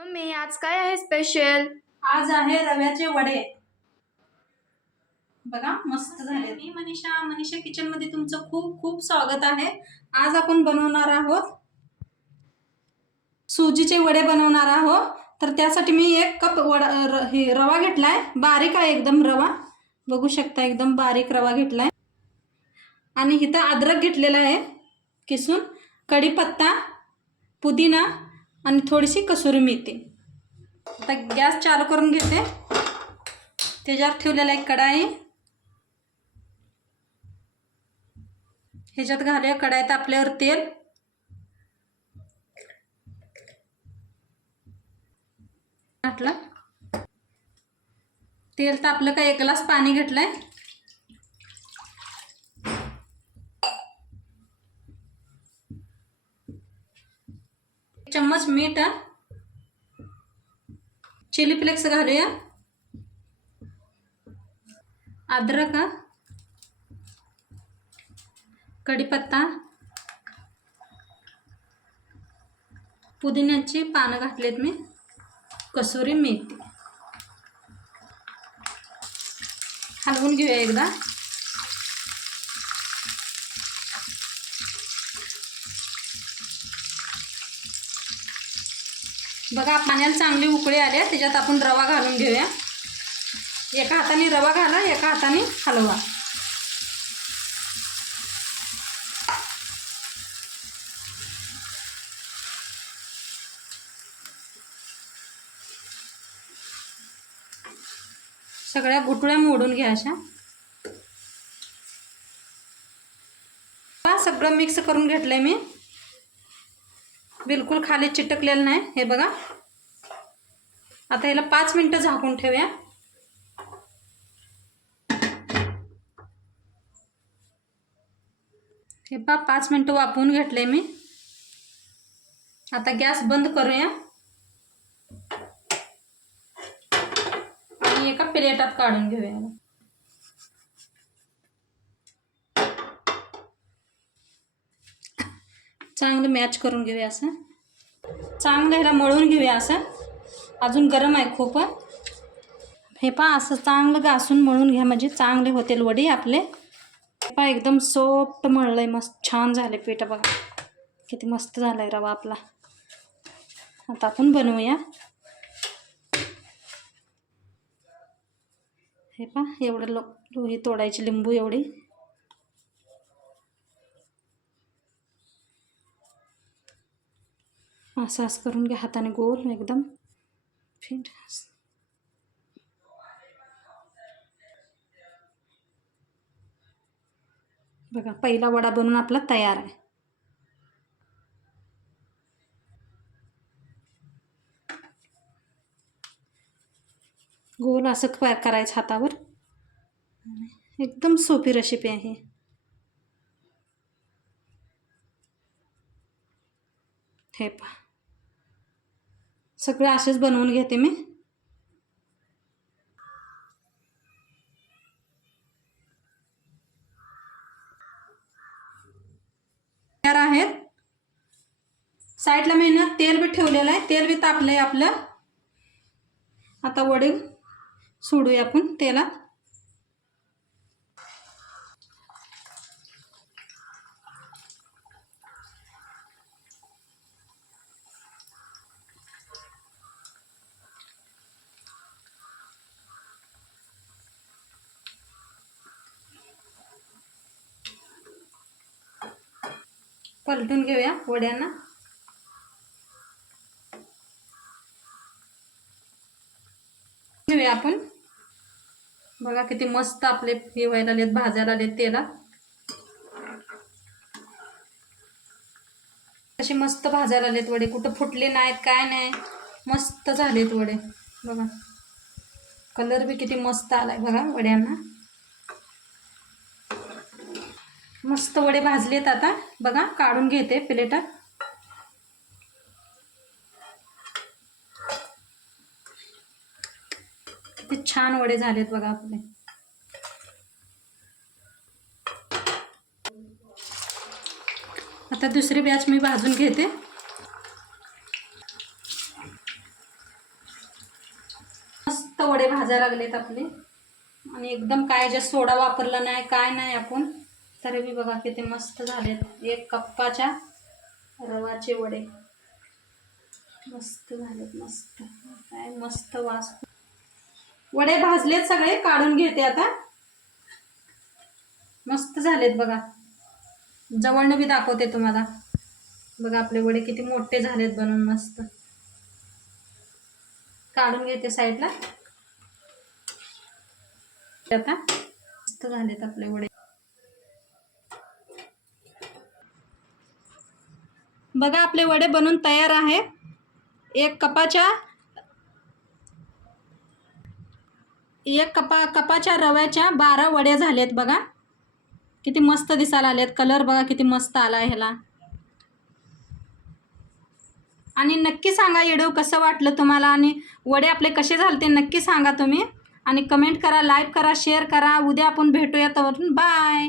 Mummy आज काय आहे स्पेशल? आज आहे रव्याचे वडे। बघा मस्त झाले। मी मनीषा किचन मध्ये तुमचं खूप खूप स्वागत आहे। आज आपण बनवणार आहोत सुजीचे वडे बनवणार आहोत। तर त्यासाठी मी 1 कप रवा घेतलाय, बारीक आहे एकदम रवा, बघू शकता एकदम बारीक रवा घेतलाय। आणि इथं अद्रक घेतलेला आहे किसून, कढीपत्ता, पुदिना आणि थोडीशी कसुरी मेथी। आता गॅस चालू करून घेते। त्याच्यावर ठेवलेला एक कढाई, ह्याच्यात घालूया कढाई तापल्यावर तेल, घातलं तेल तापलं का 1 ग्लास पाणी घेतलंय, चम्मच मीठ, चिली फ्लेक्स घालूया, अद्रक, कढीपत्ता, पुदिन्याची पानं घातलेत मी, कसुरी मेथी हलवून घेऊया एकदा। बघा पाण्याला चांगली उकळी आली, त्याच्यात आपण रवा घालून घेऊया। एका हाताने रवा घाला, एका हाताने हलवा। सगळ्या गुठळ्या मोडून घ्या अशा। सगळं मिक्स करून घेतलंय मी, बिलकुल खाली चिटकलेलं नाही हे बघा। आता याला 5 मिनिटं झाकून ठेवूया। हे पहा 5 मिनिटं वाफवून घेतले मी। आता गॅस बंद करूया आणि एका प्लेटात काढून घेऊया। चांगलं मॅच करून घेऊया, असं चांगलं ह्याला मळून घेऊया। असं अजून गरम आहे खूप। हे पहा असं चांगलं घासून मळून घ्या, म्हणजे चांगले होतील वडी आपले। हे पहा एकदम सॉफ्ट मळलंय, मस्त छान झाले पीठ बघा, किती मस्त झालाय रवा आपला। आता आपण बनवूया। हे पहा एवढं लोही तोडायची, लिंबू एवढी। असं करून घ्या हाताने गोल एकदम फिट। बघा पहिला वडा बनवून आपला तयार आहे। गोल असं करायचं हातावर, एकदम सोपी रेसिपी आहे। हे पहा सगळं असेच बनवून घेते मी। तयार आहेत। साईडला मी ना तेल बी ठेवलेलं आहे, तेल बी तापलंय आपलं। आता वडे सोडूया आपण तेलात। पलटून घेऊया वड्यांना। घेऊया आपण, बघा किती मस्त आपले हे व्हायला आलेत, भाजायला आलेत तेलात। असे मस्त भाजायला आलेत वडे, कुठं फुटले नाहीत काय नाही, मस्त झालेत वडे बघा। कलर बी किती मस्त आलाय बघा वड्यांना, मस्त वडे भाजलेत। आता बघा काढून घेते प्लेटात। किती छान वडे झालेत बघा आपले। आता दुसरी बॅच मी भाजून घेते। भाजायला लागलेत आपले. आणि एकदम काय जे सोडा वापरला नाही काय नाही आपण, तरी बी बघा किती मस्त झालेत. 1 कप्पाच्या रवाचे वडे मस्त झालेत. मस्त काय मस्त वास. वडे भाजलेत सगळे, काढून घेते आता. मस्त झालेत बघा. जवळनं बी दाखवते तुम्हाला. बघा आपले वडे किती मोठे झालेत बनवून. मस्त काढून घेते साईडला. आता मस्त झालेत आपले वडे. बघा आपले वडे बनून तयार आहे. 1 कपाच्या रव्याच्या 12 वडे झालेत बघा. किती मस्त दिसायला आलेत. कलर बघा किती मस्त आला ह्याला. आणि नक्की सांगा व्हिडिओ कसं वाटलं तुम्हाला आणि वडे आपले कसे झाले ते नक्की सांगा तुम्ही. आणि कमेंट करा, लाईक करा, शेअर करा. उद्या आपण भेटूया. तर बाय.